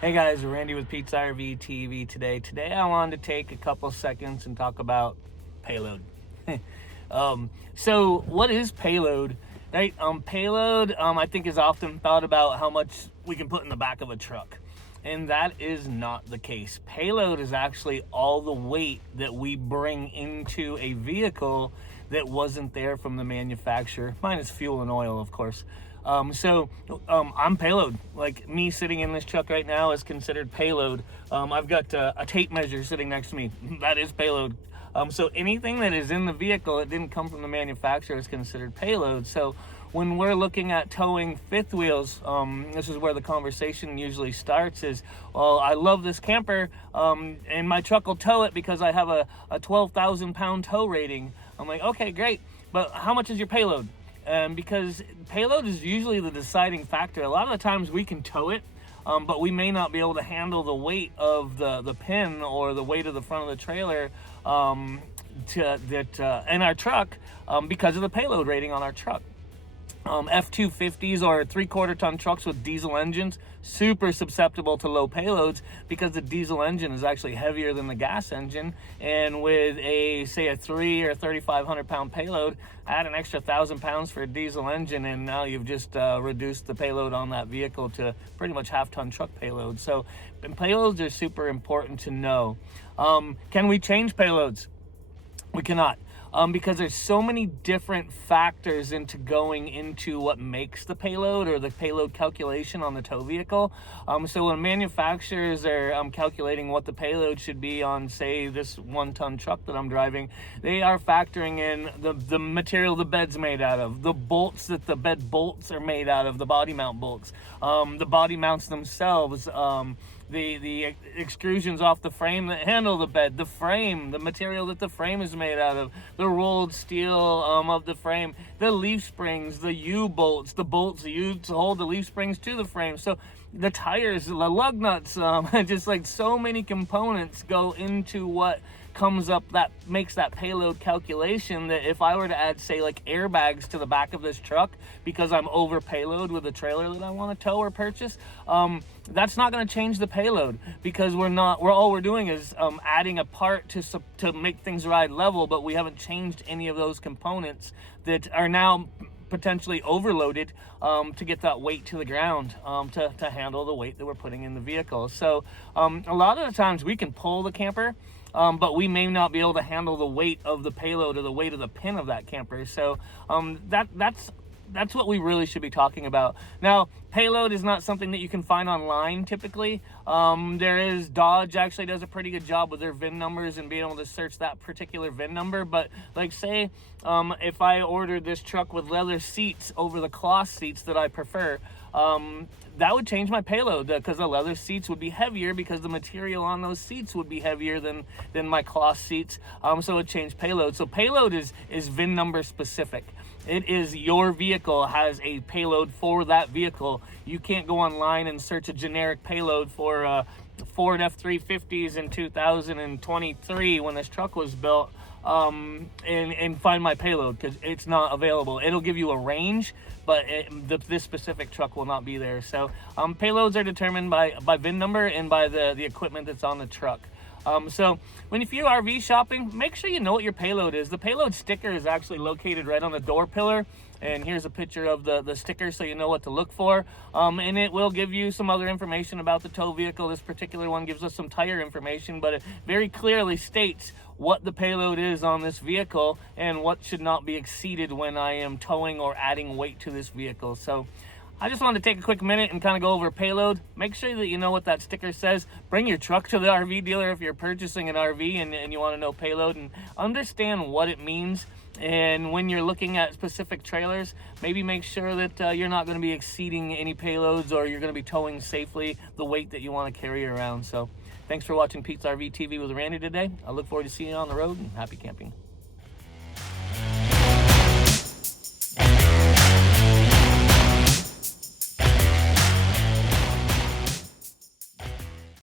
Hey guys, Randy with Pete's RV TV today. Today I wanted to take a couple seconds and talk about payload. So what is payload? Right? Payload, I think is often thought about how much we can put in the back of a truck. And that is not the case. Payload is actually all the weight that we bring into a vehicle that wasn't there from the manufacturer, minus fuel and oil, of course. I'm payload. Like me sitting in this truck right now is considered payload. I've got a tape measure sitting next to me. That is payload. So anything that is in the vehicle that didn't come from the manufacturer is considered payload. So when we're looking at towing fifth wheels, this is where the conversation usually starts is, well, I love this camper, and my truck will tow it because I have a 12,000 pound tow rating. I'm like, okay, great. But how much is your payload? Because payload is usually the deciding factor. A lot of the times we can tow it, but we may not be able to handle the weight of the pin or the weight of the front of the trailer in our truck because of the payload rating on our truck. F-250s or 3/4 ton trucks with diesel engines, super susceptible to low payloads because the diesel engine is actually heavier than the gas engine. And with a 3 or 3,500 pound payload, add an extra 1,000 pounds for a diesel engine, and now you've just reduced the payload on that vehicle to pretty much half-ton truck payload. So payloads are super important to know. Can we change payloads? We cannot. Because there's so many different factors into going into what makes the payload or the payload calculation on the tow vehicle. So when manufacturers are calculating what the payload should be on, say, this 1-ton truck that I'm driving, they are factoring in the material the bed's made out of, the bolts that the bed bolts are made out of, the body mount bolts, the body mounts themselves, the extrusions off the frame that handle the bed, the frame, the material that the frame is made out of, the rolled steel of the frame, the leaf springs, the U-bolts, the bolts used to hold the leaf springs to the frame. So the tires, the lug nuts, just like so many components go into what comes up that makes that payload calculation, that if I were to add, say, like airbags to the back of this truck because I'm over payload with the trailer that I want to tow or purchase, that's not going to change the payload because all we're doing is adding a part to make things ride level, but we haven't changed any of those components that are now potentially overloaded to get that weight to the ground to handle the weight that we're putting in the vehicle. So a lot of the times we can pull the camper, but we may not be able to handle the weight of the payload or the weight of the pin of that camper. So that's what we really should be talking about. Now, payload is not something that you can find online typically. Dodge actually does a pretty good job with their VIN numbers and being able to search that particular VIN number. But like say, if I ordered this truck with leather seats over the cloth seats that I prefer, that would change my payload because the leather seats would be heavier because the material on those seats would be heavier than my cloth seats. So it would change payload. So payload is VIN number specific. It is your vehicle has a payload for that vehicle. You can't go online and search a generic payload for Ford F-350s in 2023 when this truck was built and find my payload because it's not available. It'll give you a range, but this specific truck will not be there. So payloads are determined by VIN number and by the equipment that's on the truck. So if you're RV shopping, make sure you know what your payload is. The payload sticker is actually located right on the door pillar. And here's a picture of the sticker so you know what to look for. And it will give you some other information about the tow vehicle. This particular one gives us some tire information, but it very clearly states what the payload is on this vehicle and what should not be exceeded when I am towing or adding weight to this vehicle. So I just wanted to take a quick minute and kind of go over payload. Make sure that you know what that sticker says. Bring your truck to the RV dealer if you're purchasing an RV and you want to know payload, and understand what it means. And when you're looking at specific trailers, maybe make sure that you're not going to be exceeding any payloads, or you're going to be towing safely the weight that you want to carry around. So thanks for watching Pete's RV TV with Randy today. I look forward to seeing you on the road, and happy camping.